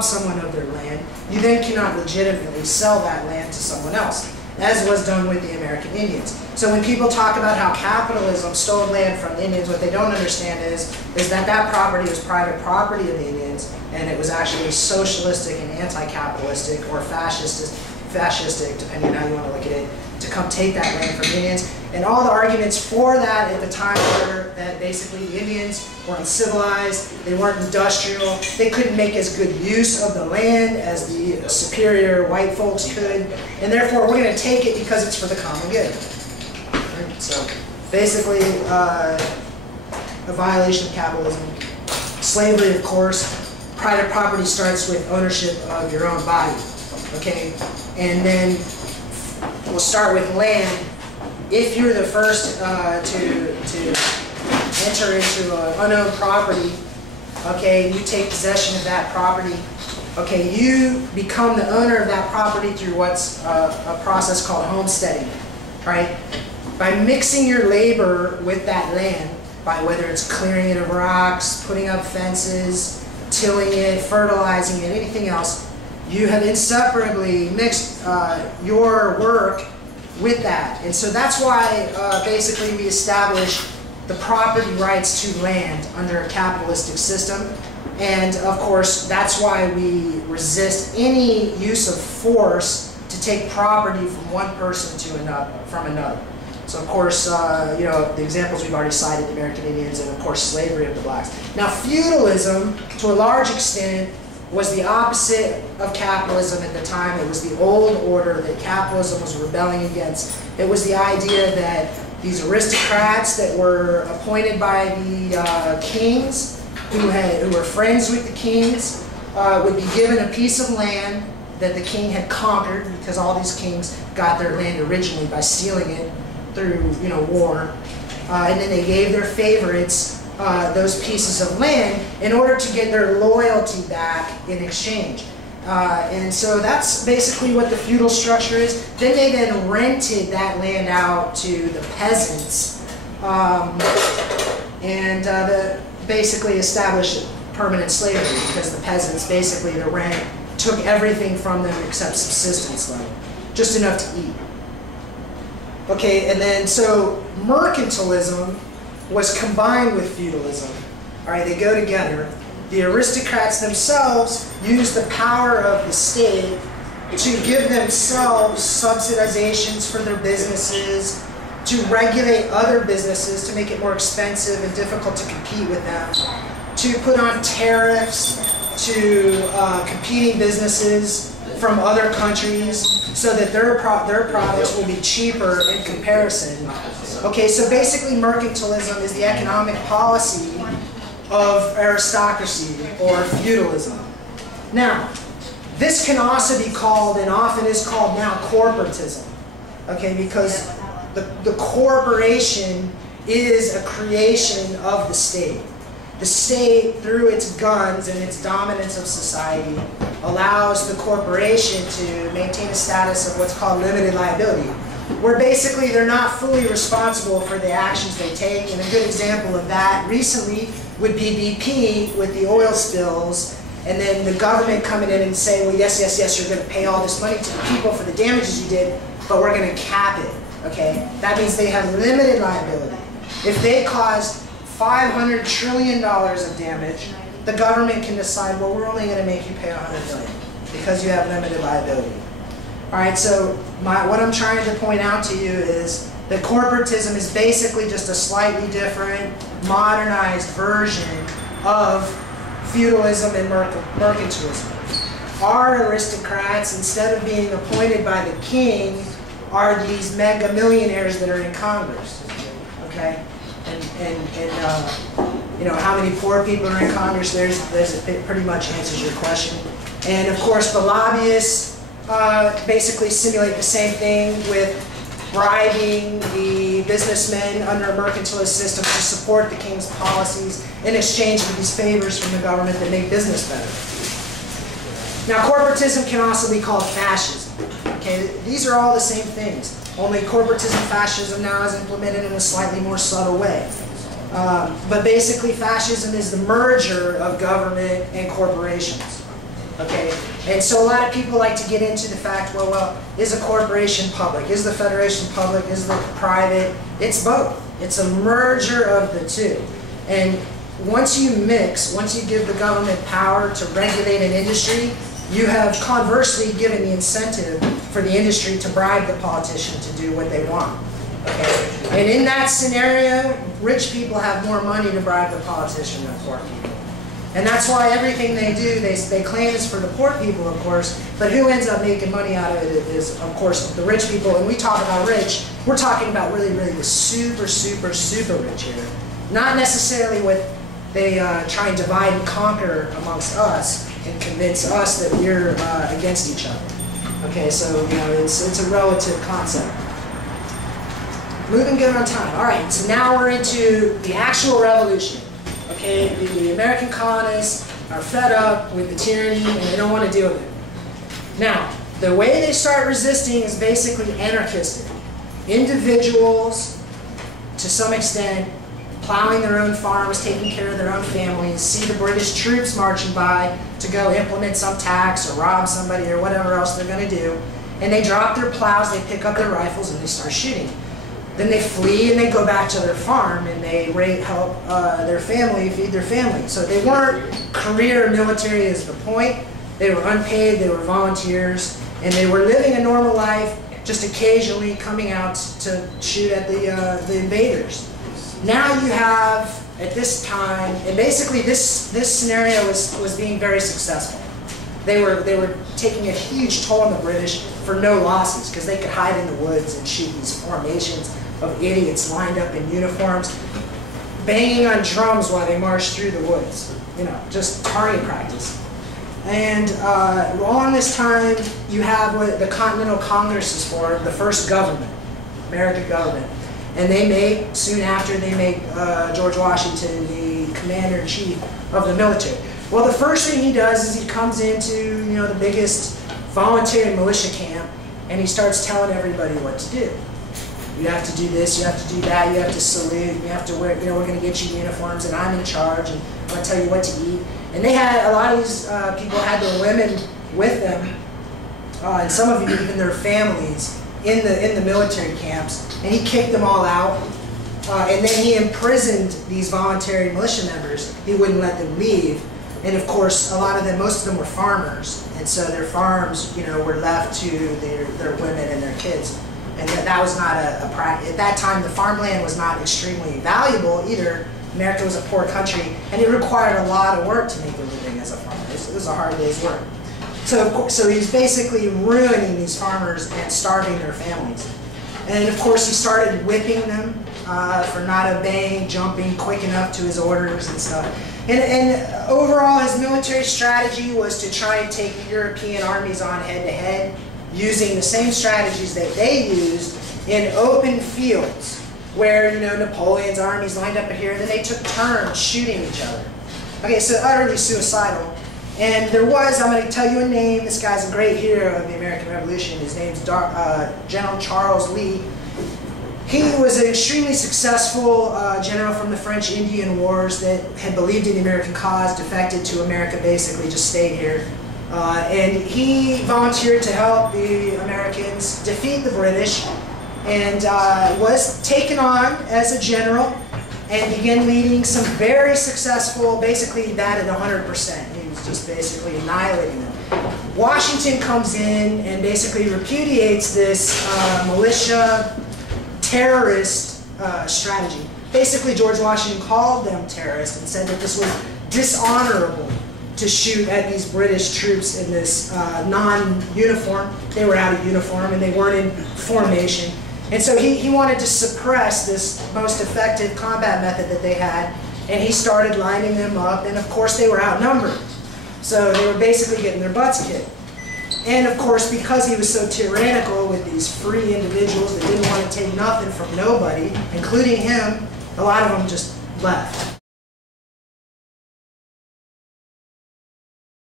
someone of their land, you then cannot legitimately sell that land to someone else, as was done with the American Indians. So when people talk about how capitalism stole land from the Indians, what they don't understand is that that property was private property of the Indians, and it was actually socialistic and anti-capitalistic or fascistic, depending on how you want to look at it, to come take that land from the Indians. And all the arguments for that at the time were that basically the Indians were uncivilized, they weren't industrial, they couldn't make as good use of the land as the superior white folks could, and therefore we're going to take it because it's for the common good. Right? So basically a violation of capitalism. Slavery, of course, private property starts with ownership of your own body. Okay, and then we'll start with land. If you're the first to enter into an unowned property, okay, you take possession of that property, okay, you become the owner of that property through what's a process called homesteading, right? By mixing your labor with that land, by whether it's clearing it of rocks, putting up fences, tilling it, fertilizing it, anything else, you have inseparably mixed your work with that. And so that's why basically we established the property rights to land under a capitalistic system. And of course, that's why we resist any use of force to take property from one person to another. So of course, you know, the examples we've already cited, the American Indians, and of course slavery of the blacks. Now feudalism, to a large extent, was the opposite of capitalism at the time. It was the old order that capitalism was rebelling against. It was the idea that these aristocrats that were appointed by the kings, who were friends with the kings, would be given a piece of land that the king had conquered, because all these kings got their land originally by stealing it through, you know, war. And then they gave their favorites those pieces of land in order to get their loyalty back in exchange. And so that's basically what the feudal structure is. Then they then rented that land out to the peasants basically established permanent slavery, because the peasants, basically the rent, took everything from them except subsistence land, just enough to eat. Okay, and then so mercantilism was combined with feudalism. All right, they go together. The aristocrats themselves used the power of the state to give themselves subsidizations for their businesses, to regulate other businesses, to make it more expensive and difficult to compete with them, to put on tariffs to competing businesses from other countries so that their products will be cheaper in comparison. Okay, so basically mercantilism is the economic policy of aristocracy or feudalism. Now, this can also be called, and often is called now, corporatism. Okay, because the corporation is a creation of the state. The state, through its guns and its dominance of society, allows the corporation to maintain a status of what's called limited liability, where basically they're not fully responsible for the actions they take. And a good example of that recently would be BP with the oil spills, and then the government coming in and saying, well, yes, yes, yes, you're going to pay all this money to the people for the damages you did, but we're going to cap it. Okay? That means they have limited liability. If they caused $500 trillion of damage, the government can decide, well, we're only going to make you pay $100 million because you have limited liability. All right, so what I'm trying to point out to you is that corporatism is basically just a slightly different, modernized version of feudalism and mercantilism. Our aristocrats, instead of being appointed by the king, are these mega millionaires that are in Congress. Okay, and you know, how many poor people are in Congress? It pretty much answers your question. And of course, the lobbyists basically simulate the same thing with bribing the businessmen under a mercantilist system to support the king's policies in exchange for these favors from the government that make business better. Now, corporatism can also be called fascism. Okay, these are all the same things, only corporatism, fascism now is implemented in a slightly more subtle way. But basically, fascism is the merger of government and corporations. Okay, and so a lot of people like to get into the fact, well, is a corporation public? Is the Federation public? Is the private? It's both. It's a merger of the two. And once you mix, once you give the government power to regulate an industry, you have conversely given the incentive for the industry to bribe the politician to do what they want. Okay? And in that scenario, rich people have more money to bribe the politician than poor people. And that's why everything they do, they claim it's for the poor people, of course, but who ends up making money out of it is, of course, the rich people. And we talk about rich, we're talking about really, really the super, super, super rich here. Not necessarily what they try and divide and conquer amongst us and convince us that we're against each other. Okay, so you know, it's a relative concept. Moving good on time. All right, so now we're into the actual revolution. Okay, the American colonists are fed up with the tyranny and they don't want to deal with it. Now, the way they start resisting is basically anarchistic. Individuals, to some extent, plowing their own farms, taking care of their own families, see the British troops marching by to go implement some tax or rob somebody or whatever else they're going to do, and they drop their plows, they pick up their rifles, and they start shooting. Then they flee and they go back to their farm and they help their family feed their family. So they weren't career military is the point. They were unpaid, they were volunteers, and they were living a normal life, just occasionally coming out to shoot at the invaders. Now you have, at this time, and basically this scenario was being very successful. They were taking a huge toll on the British for no losses because they could hide in the woods and shoot these formations of idiots lined up in uniforms, banging on drums while they marched through the woods. You know, just target practice. And along this time, you have what the Continental Congress is for, the first government, American government. And soon after, they make George Washington the commander-in-chief of the military. Well, the first thing he does is he comes into, you know, the biggest voluntary militia camp, and he starts telling everybody what to do. You have to do this, you have to do that, you have to salute, you have to wear, you know, we're going to get you uniforms, and I'm in charge, and I'm going to tell you what to eat. And they had, a lot of these people had their women with them, and some of them even their families in the military camps, and he kicked them all out. And then he imprisoned these voluntary militia members. He wouldn't let them leave. And of course, a lot of them, most of them were farmers, and so their farms, you know, were left to their women and their kids. And that was not a practice. At that time, the farmland was not extremely valuable either. America was a poor country, and it required a lot of work to make a living as a farmer. It was a hard day's work. So he's basically ruining these farmers and starving their families. And of course, he started whipping them for not obeying, jumping quick enough to his orders and stuff. And overall, his military strategy was to try and take European armies on head-to-head, using the same strategies that they used in open fields, where, you know, Napoleon's armies lined up here, and then they took turns shooting each other. Okay, so utterly suicidal. And there was, I'm going to tell you a name, this guy's a great hero of the American Revolution. His name's General Charles Lee. He was an extremely successful general from the French Indian Wars that had believed in the American cause, defected to America, basically just stayed here. And he volunteered to help the Americans defeat the British, and was taken on as a general and began leading some very successful, basically batted 100%. He was just basically annihilating them. Washington comes in and basically repudiates this militia terrorist strategy. Basically, George Washington called them terrorists and said that this was dishonorable to shoot at these British troops in this non-uniform. They were out of uniform and they weren't in formation. And so he wanted to suppress this most effective combat method that they had, and he started lining them up, and of course they were outnumbered. So they were basically getting their butts kicked. And of course, because he was so tyrannical with these free individuals that didn't want to take nothing from nobody, including him, a lot of them just left.